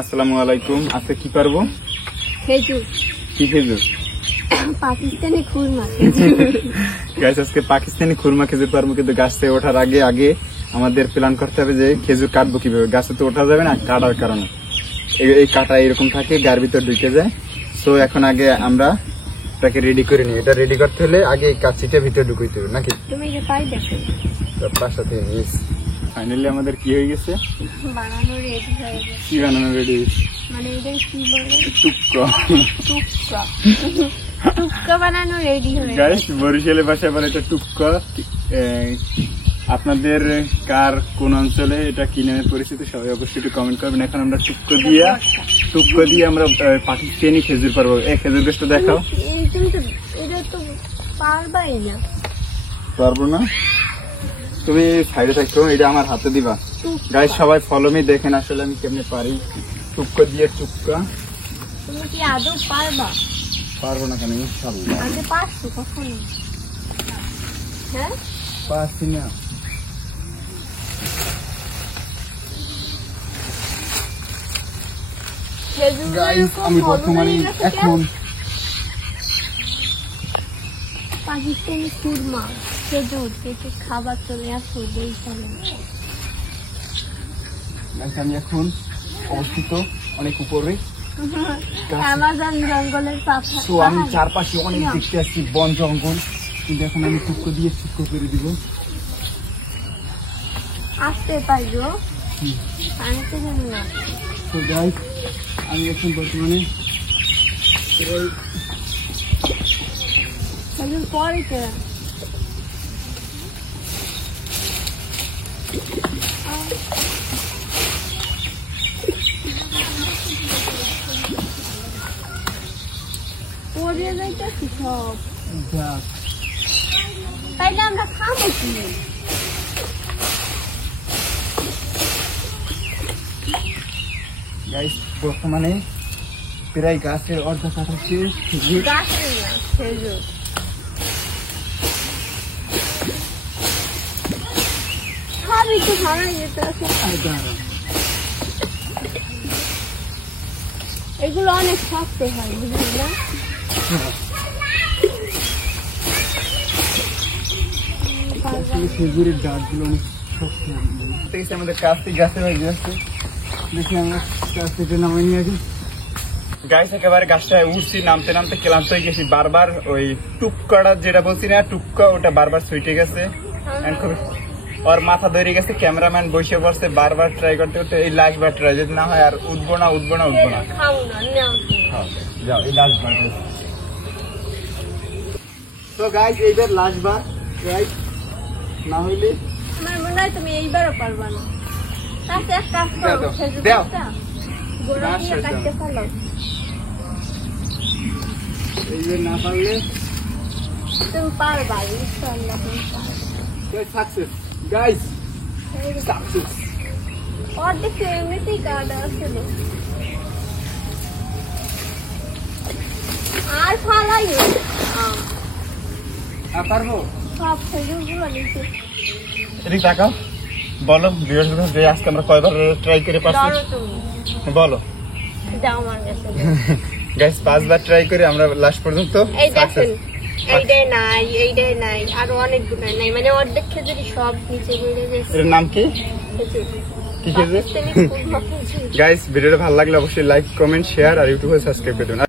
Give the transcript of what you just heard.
আসসালামু আলাইকুম। আজকে কি পারবো? খেজুর। কি খেজুর? পাকিস্তানি খুরমা। গাইস, আজকে পাকিস্তানি খুরমা খেজুর পারবো, কিন্তু গাছ থেকে ওঠার আগে আগে আমাদের প্ল্যান করতে হবে যে খেজুর কাটবো কিভাবে। গাছে তো ওঠা যাবে না কাটার কারণে, এই কাটা এরকম থাকে, গার ভিতর ঢুকে যায়। তো এখন আগে আমরা এটাকে রেডি করে নিই। এটা রেডি করতে হলে আগে এই কাঁচিটা ভিতরে ঢুকাইতে হবে নাকি? তুমি যে পাই দেখো পাশাতে ফাইনালি আমাদের কি হয়ে গেছে, বানানো রেডি হয়ে গেছে। কি বানানো রেডি? মানে এটা কি বলে, টুকরা টুকরা। টুকরা বানানো রেডি হয়ে গাইস, গেছে। বরিশালের ভাষায় বলে এটা টুকরা। আপনাদের কার কোন অঞ্চলে এটা কি নামে পরিচিত সবাই অবশ্যই একটু কমেন্ট করবেন। এখন আমরা টুকরা দিয়ে আমরা পাকিস্তানি খেজুর পারবো। এই খেজুর গাছটা দেখাও। তুমি তো এটা তো পারবাই না। পারবো না, তুমি সাইডে থাকো, এটা আমার হাতে দিবা। গাইস, সবাই ফলো মি, দেখেন আসলে আমি কেমনে পারি টুকরা দিয়ে টুকরা। তুমি কি আদৌ পারবা? পারবো না কেন, ইনশাআল্লাহ আগে পারছো কখনো? হ্যাঁ, পারছি না। গাইস, আমি বর্তমানে এখন পাকিস্তানি খুরমা খেজুর পেটে খাবার চলে আসো বরিশালে। আমি এখন অবস্থিত অনেক উপরে, অ্যামাজন জঙ্গলের পাশে। তো আমি চারপাশে অনেক দেখতে আসছি বন জঙ্গল, কিন্তু এখন আমি টুকরো দিয়ে টুকরো করে দিব। আসতে পারো পানিতে যাবে না। তো গাইস, আমি এখন বর্তমানে খেজুর পরে পড়ে যাইতেছি সব, তাইলে আমরা খাবো কি? গাইস, বর্তমানে প্রায় গাছের অর্ধেক কাটা শেষ। গাছের না, খেজুর। খাবি তো ভাড়া যেতে আছে। এগুলো অনেক শক্ত হয়, বুঝলি না? খেজুরের ডালগুলো অনেক শক্ত। আমাদের কাছ থেকে গাছে হয়ে গেছে, দেখি আমরা গাছ থেকে নামাই নিয়ে আসি। গাছ একেবারে গাছটায় উঠছি, নামতে নামতে ক্লান্ত হয়ে গেছি। বারবার ওই টুকরা যেটা বলছি না, টুকরা, ওটা বারবার ছুটে গেছে। ওর মাথা ধরে গেছে, ক্যামেরাম্যান বসে পড়ছে, বারবার ট্রাই করতে করতে এই লাস্ট বার ট্রাই, যদি না হয় আর উঠবো না। হ্যাঁ, যাও, এই লাস্ট বার। তো গাইস, এইবার লাস্ট বার ট্রাই, না হইলে আমার মনে হয় তুমি এইবারও পারবা না। তাতে এক কাজ করো, খেজুরটা গোড়া দিয়ে কাটতে পারো। এইবার না পারলে তুমি পারবা, ইনশাআল্লাহ তুমি পারবা। Success guys, success. অর্ধেক এমনিতেই কাটা আসলো, আর ফালাই আর পারবো সব খেজুরগুলো নিচে। এদিক তাকাও, বলো ভিউয়ার্স যে আজকে আমরা কয়বার ট্রাই করে পারছি ধরো তুমি, বলো। দাও আমার কাছে। গাইস, 5 বার ট্রাই করে আমরা লাস্ট পর্যন্ত এই দেখেন, এইটাই নাই, আরো অনেকগুলো নাই, মানে অর্ধেক খেজুরি সব নিচে বেড়ে গেছে। এর নাম কি? খেজুর। কি খেজুর? পাকিস্তানি খুরমা খেজুর। গাইস, ভিডিওটা ভালো লাগলে অবশ্যই লাইক, কমেন্ট, শেয়ার আর ইউটিউবে সাবস্ক্রাইব করে দিন।